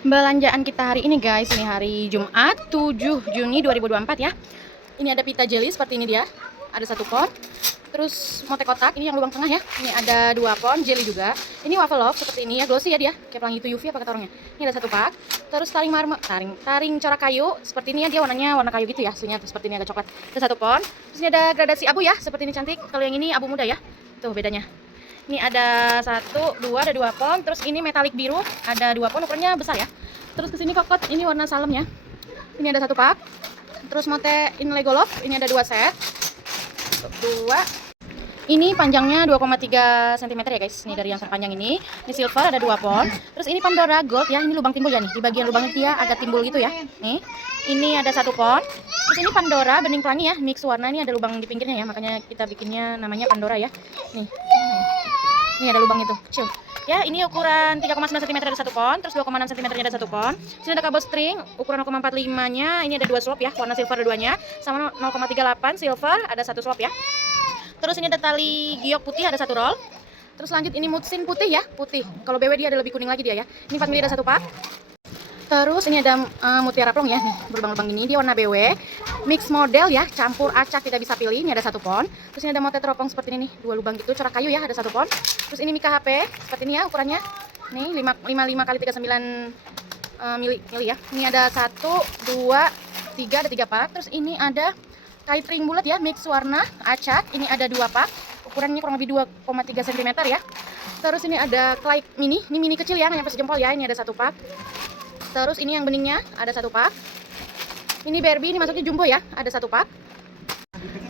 belanjaan kita hari ini guys. Ini hari Jumat 7 Juni 2024 ya. Ini ada pita jelly seperti ini dia. Ada 1 pon. Terus mote kotak, ini yang lubang tengah ya. Ini ada 2 pon jelly juga. Ini waffle love seperti ini ya, glossy ya dia. Kayak pelangi itu UV apa kata orangnya. Ini ada 1 pak. Terus taring corak kayu seperti ini ya, dia warnanya warna kayu gitu ya. Sunya seperti ini agak coklat. Ada 1 pon. Terus ini ada gradasi abu ya, seperti ini cantik. Kalau yang ini abu muda ya. Tuh bedanya. Ini ada 1, 2, ada 2 pon. Terus ini metalik biru, ada 2 pon, ukurannya besar ya. Terus kesini kokot, ini warna salem ya. Ini ada 1 pak. Terus mote in Lego Love, ini ada 2 set. 2. Ini panjangnya 2,3 cm ya guys. Ini dari yang terpanjang ini. Ini silver ada 2 pon. Terus ini Pandora gold ya. Ini lubang timbul ya nih. Di bagian lubangnya dia agak timbul gitu ya. Nih. Ini ada 1 pon. Terus ini Pandora bening pelangi ya. Mix warna, ini ada lubang di pinggirnya ya. Makanya kita bikinnya namanya Pandora ya. Nih. Ini ada lubang itu, kecil. Ya, ini ukuran 3,9 cm ada 1 pon, terus 2,6 cm ada 1 pon. Sini ada kabel string, ukuran 0,45-nya, ini ada 2 slop ya, warna silver dua-duanya, sama 0,38 silver, ada 1 slop ya. Terus ini ada tali giok putih, ada 1 roll. Terus lanjut ini mutsin putih ya, putih. Kalau BW dia ada lebih kuning lagi dia ya. Ini 4 mili ada 1 pak. Terus ini ada mutiara plong ya, nih berlubang-lubang ini, dia warna BW, mix model ya, campur acak tidak bisa pilih. Ini ada 1 pon. Terus ini ada motet teropong seperti ini nih, 2 lubang gitu, corak kayu ya, ada 1 pon. Terus ini mika HP seperti ini ya ukurannya, nih 55 kali 39 mili ya. Ini ada 1, 2, 3, ada 3 pak. Terus ini ada kait ring bulat ya, mix warna acak. Ini ada 2 pak, ukurannya kurang lebih 2,3 cm ya. Terus ini ada clay mini, ini mini kecil ya, nyampe sejempol ya. Ini ada 1 pak. Terus ini yang beningnya ada 1 pak. Ini Barbie, ini masuknya jumbo ya, ada 1 pak.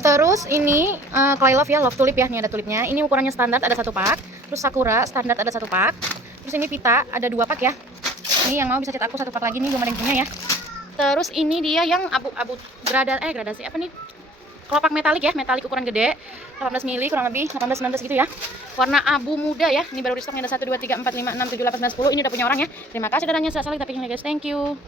Terus ini clay love ya, love tulip ya, ini ada tulipnya. Ini ukurannya standar ada 1 pak. Terus sakura standar ada 1 pak. Terus ini pita ada 2 pak ya. Ini yang mau bisa chat aku 1 pak lagi nih, belum ada yang punya ya. Terus ini dia yang abu-abu gradasi apa nih? Kelopak metalik ya, metalik ukuran gede, 18 mili kurang lebih 18-19 gitu ya. Warna abu muda ya. Ini baru di stoknya ada 1, 2, 3, 4, 5, 6, 7, 8, 9, 10. Ini udah punya orang ya. Terima kasih katanya, selalu kita pilih guys. Thank you.